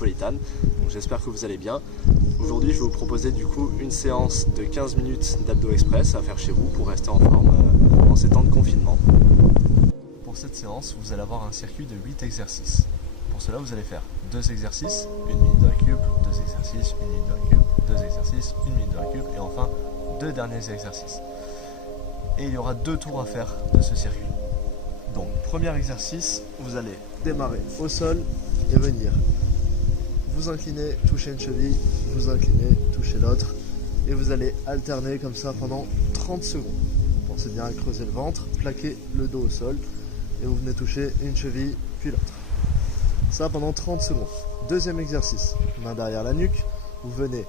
métropolitane. Donc j'espère que vous allez bien. Aujourd'hui, je vais vous proposer du coup une séance de 15 minutes d'abdos express à faire chez vous pour rester en forme en ces temps de confinement. Pour cette séance, vous allez avoir un circuit de 8 exercices. Pour cela, vous allez faire 2 exercices, 1 minute de récup, 2 exercices, 1 minute de récup, 2 exercices, 1 minute de récup et enfin 2 derniers exercices. Et il y aura 2 tours à faire de ce circuit. Donc, premier exercice, vous allez démarrer au sol et venir vous incliner, toucher une cheville, vous incliner, toucher l'autre et vous allez alterner comme ça pendant 30 secondes. Pensez bien à creuser le ventre, plaquer le dos au sol et vous venez toucher une cheville puis l'autre. Ça pendant 30 secondes. Deuxième exercice, main derrière la nuque, vous venez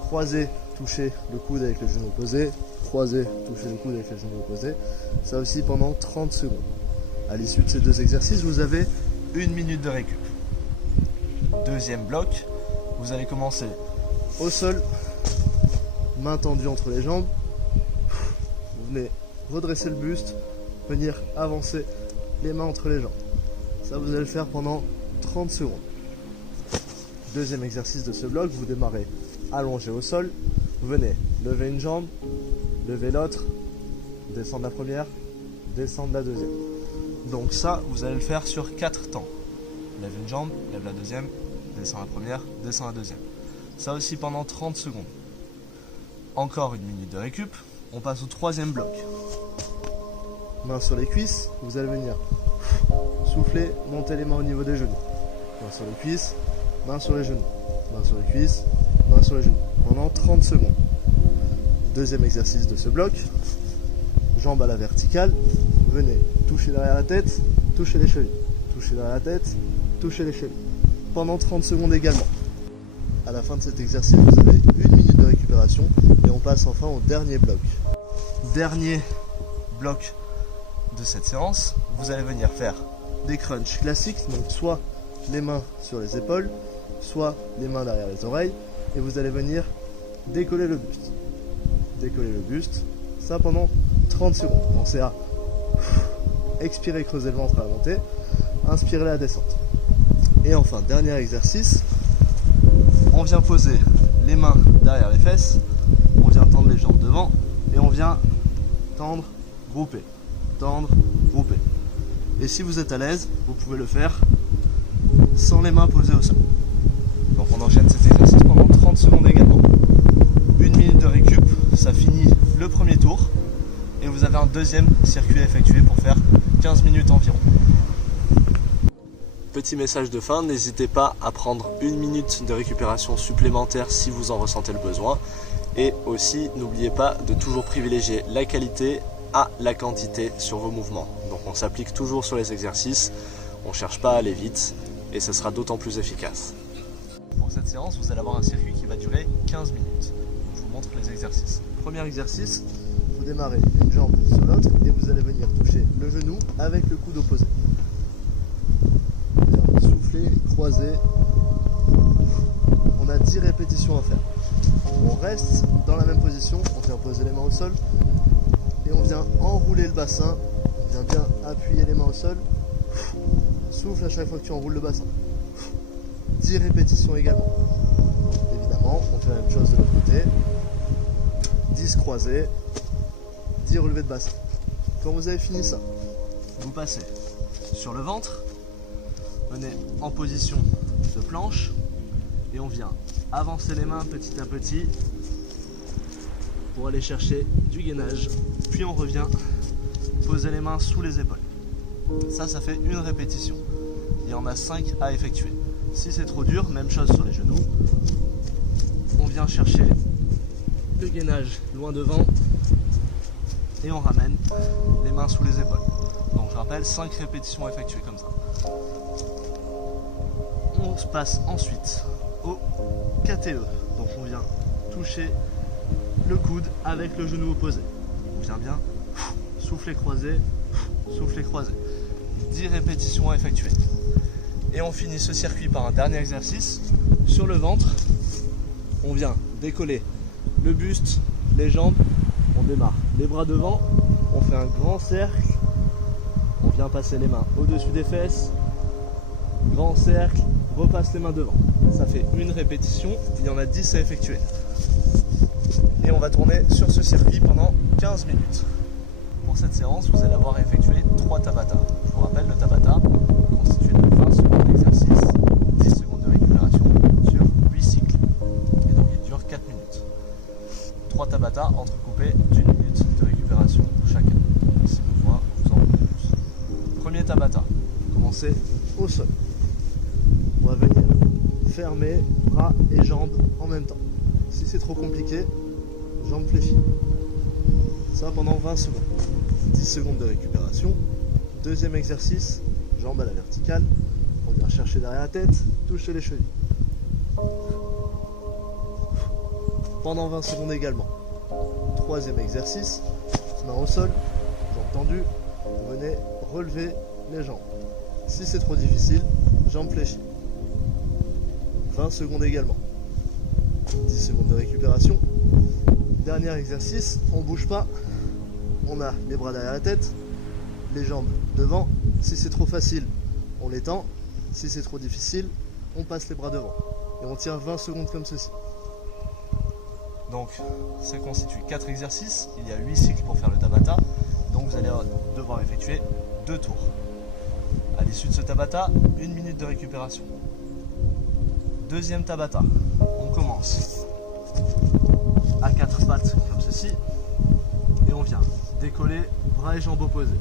croiser, toucher le coude avec le genou opposé, croiser, toucher le coude avec le genou opposé, ça aussi pendant 30 secondes. À l'issue de ces 2 exercices, vous avez 1 minute de récup. Deuxième bloc, vous allez commencer au sol, main tendue entre les jambes, vous venez redresser le buste, venir avancer les mains entre les jambes. Ça, vous allez le faire pendant 30 secondes. Deuxième exercice de ce bloc, vous démarrez allongé au sol, vous venez lever une jambe, lever l'autre, descendre la première, descendre la deuxième. Donc ça, vous allez le faire sur 4 temps. Lève une jambe, lève la deuxième, descend la première, descend la deuxième. Ça aussi pendant 30 secondes. Encore 1 minute de récup, on passe au troisième bloc. Main sur les cuisses, vous allez venir souffler, monter les mains au niveau des genoux. Main sur les cuisses, main sur les genoux. Main sur les cuisses, main sur les genoux. Pendant 30 secondes. Deuxième exercice de ce bloc. Jambes à la verticale. Venez toucher derrière la tête, toucher les chevilles. Toucher derrière la tête, toucher les chevilles. Pendant 30 secondes également. À la fin de cet exercice, vous avez 1 minute de récupération et on passe enfin au dernier bloc. Dernier bloc de cette séance, vous allez venir faire des crunchs classiques, donc soit les mains sur les épaules, soit les mains derrière les oreilles, et vous allez venir décoller le buste. Décoller le buste, ça pendant 30 secondes. Pensez à expirer, creuser le ventre à la montée, inspirer la descente. Et enfin, dernier exercice, on vient poser les mains derrière les fesses, on vient tendre les jambes devant, et on vient tendre, grouper. Tendre, grouper. Et si vous êtes à l'aise, vous pouvez le faire sans les mains posées au sol. Donc on enchaîne cet exercice pendant 30 secondes également. 1 minute de récup, ça finit le premier tour et vous avez un deuxième circuit à effectuer pour faire 15 minutes environ. Petit message de fin, n'hésitez pas à prendre 1 minute de récupération supplémentaire si vous en ressentez le besoin. Et aussi, n'oubliez pas de toujours privilégier la qualité à la quantité sur vos mouvements. Donc on s'applique toujours sur les exercices, on ne cherche pas à aller vite et ce sera d'autant plus efficace. Pour cette séance, vous allez avoir un circuit qui va durer 15 minutes. Donc, je vous montre les exercices. Premier exercice, vous démarrez une jambe sur l'autre et vous allez venir toucher le genou avec le coude opposé. Bien, souffler, croiser. On a 10 répétitions à faire. On reste dans la même position, on vient poser les mains au sol. Et on vient enrouler le bassin, on vient bien appuyer les mains au sol, souffle à chaque fois que tu enroules le bassin. 10 répétitions également. Évidemment, on fait la même chose de l'autre côté. 10 croisés, 10 relevés de bassin. Quand vous avez fini ça, vous passez sur le ventre, venez en position de planche et on vient avancer les mains petit à petit pour aller chercher du gainage, puis on revient poser les mains sous les épaules. Ça fait une répétition. Il y en a 5 à effectuer. Si c'est trop dur, même chose sur les genoux. On vient chercher le gainage loin devant et on ramène les mains sous les épaules. Donc je rappelle, 5 répétitions effectuées comme ça. On se passe ensuite au KTE. Donc on vient toucher le coude avec le genou opposé. On vient bien souffler croisé, souffler croisé. 10 répétitions à effectuer. Et on finit ce circuit par un dernier exercice. Sur le ventre, on vient décoller le buste, les jambes, on démarre les bras devant, on fait un grand cercle, on vient passer les mains au-dessus des fesses, grand cercle, repasse les mains devant. Ça fait une répétition, il y en a 10 à effectuer. Et on va tourner sur ce circuit pendant 15 minutes. Pour cette séance, vous allez avoir effectué 3 Tabata. Je vous rappelle, le Tabata constitué de 20 secondes d'exercice, 10 secondes de récupération sur 8 cycles. Et donc il dure 4 minutes. 3 Tabata entrecoupés d'une minute de récupération chacun. Si besoin, vous en faites plus. Premier Tabata, commencez au sol. On va venir fermer bras et jambes en même temps. Si c'est trop compliqué, jambes fléchies. Ça pendant 20 secondes. 10 secondes de récupération. Deuxième exercice, jambes à la verticale. On vient chercher derrière la tête, toucher les chevilles. Pendant 20 secondes également. Troisième exercice, main au sol, jambes tendues. Vous venez relever les jambes. Si c'est trop difficile, jambes fléchies. 20 secondes également. 10 secondes de récupération. Dernier exercice, on ne bouge pas. On a les bras derrière la tête, les jambes devant. Si c'est trop facile, on les tend. Si c'est trop difficile, on passe les bras devant. Et on tient 20 secondes comme ceci. Donc, ça constitue 4 exercices. Il y a 8 cycles pour faire le Tabata. Donc, vous allez devoir effectuer 2 tours. À l'issue de ce Tabata, 1 minute de récupération. Deuxième Tabata. On commence à 4 pattes comme ceci. Et on vient décoller bras et jambes opposés.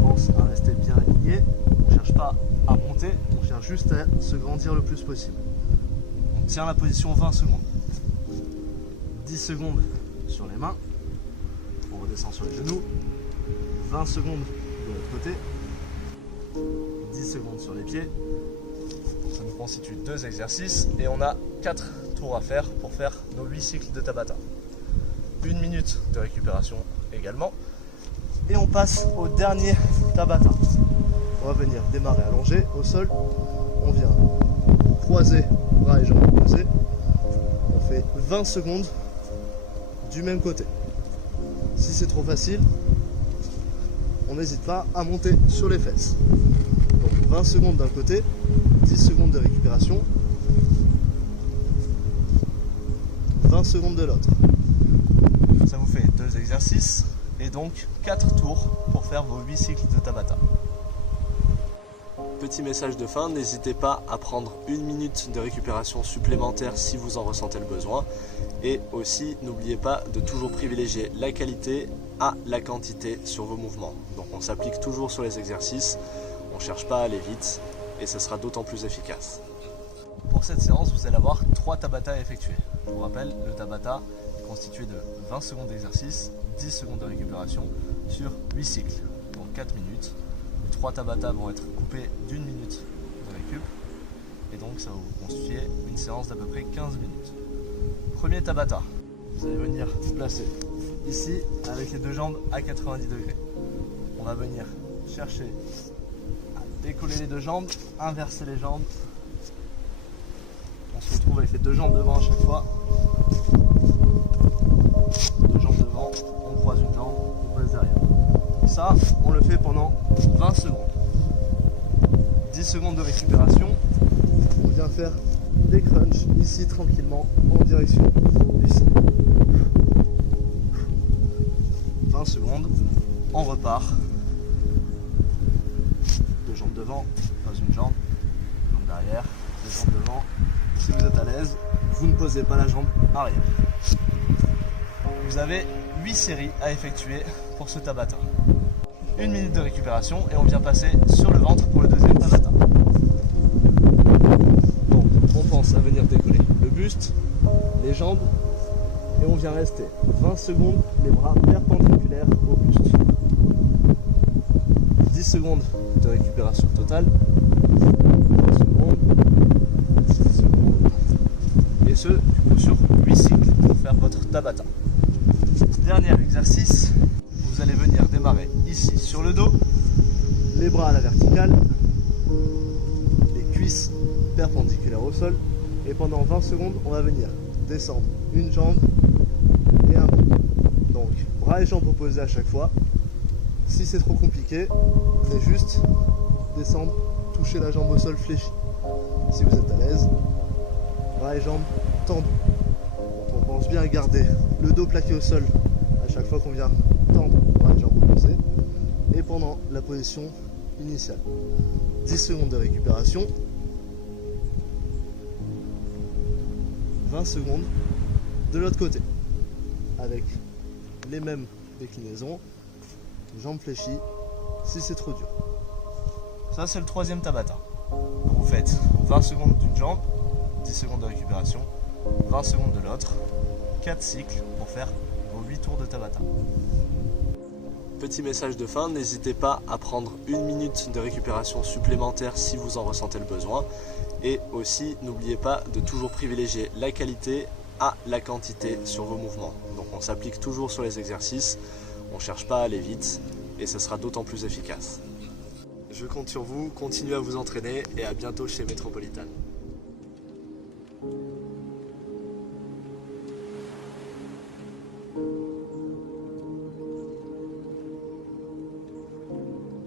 On pense à rester bien aligné. On ne cherche pas à monter, on cherche juste à se grandir le plus possible. On tient la position 20 secondes. 10 secondes sur les mains. On redescend sur les genoux. 20 secondes de l'autre côté. 10 secondes sur les pieds. Ça nous constitue 2 exercices et on a 4 tours à faire pour faire nos 8 cycles de Tabata. 1 minute de récupération également. Et on passe au dernier Tabata. On va venir démarrer allongé au sol. On vient croiser bras et jambes opposés. On fait 20 secondes du même côté. Si c'est trop facile, on n'hésite pas à monter sur les fesses. Donc 20 secondes d'un côté, 10 secondes de récupération, 20 secondes de l'autre. Ça vous fait 2 exercices et donc 4 tours pour faire vos 8 cycles de Tabata. Petit message de fin, n'hésitez pas à prendre 1 minute de récupération supplémentaire si vous en ressentez le besoin. Et aussi, n'oubliez pas de toujours privilégier la qualité à la quantité sur vos mouvements. Donc on s'applique toujours sur les exercices, on ne cherche pas à aller vite et ce sera d'autant plus efficace. Pour cette séance, vous allez avoir 3 Tabata à effectuer. Je vous rappelle, le Tabata est constitué de 20 secondes d'exercice, 10 secondes de récupération sur 8 cycles, donc 4 minutes. Les 3 Tabata vont être coupés d'1 minute de récup et donc ça va vous constituer une séance d'à peu près 15 minutes. Premier Tabata, vous allez venir vous placer ici avec les 2 jambes à 90 degrés. On va venir chercher à décoller les 2 jambes, inverser les jambes. On se retrouve avec les 2 jambes devant à chaque fois. 2 jambes devant, on croise une jambe, on passe derrière. Ça, on le fait pendant 20 secondes. 10 secondes de récupération. On vient faire des crunchs ici tranquillement en direction du sol. 20 secondes, on repart. 2 jambes devant, pas une jambe derrière, 2 jambes devant. Si vous êtes à l'aise, vous ne posez pas la jambe arrière. Vous avez 8 séries à effectuer pour ce Tabata. 1 minute de récupération et on vient passer sur le ventre pour le deuxième Tabata. Donc on pense à venir décoller le buste, les jambes et on vient rester 20 secondes les bras perpendiculaires au buste. 10 secondes de récupération totale. 10 secondes. 10 secondes. Et ce, du coup, sur 8 cycles pour faire votre Tabata. Dernier exercice, vous allez venir démarrer ici sur le dos, les bras à la verticale, les cuisses perpendiculaires au sol et pendant 20 secondes on va venir descendre une jambe et un bras. Donc bras et jambes opposés à chaque fois. Si c'est trop compliqué, on est juste descendre, toucher la jambe au sol fléchie. Si vous êtes à l'aise, bras et jambes tendus. Donc on pense bien à garder le dos plaqué au sol à chaque fois qu'on vient tendre bras et jambes opposés. Et pendant la position initiale. 10 secondes de récupération. 20 secondes de l'autre côté. Avec les mêmes déclinaisons. Jambes fléchies si c'est trop dur. Ça c'est le troisième Tabata. Donc vous faites 20 secondes d'une jambe, 10 secondes de récupération, 20 secondes de l'autre, 4 cycles pour faire vos 8 tours de Tabata. Petit message de fin, n'hésitez pas à prendre 1 minute de récupération supplémentaire si vous en ressentez le besoin. Et aussi, n'oubliez pas de toujours privilégier la qualité à la quantité sur vos mouvements. Donc on s'applique toujours sur les exercices, on ne cherche pas à aller vite et ce sera d'autant plus efficace. Je compte sur vous, continuez à vous entraîner et à bientôt chez Metropolitan.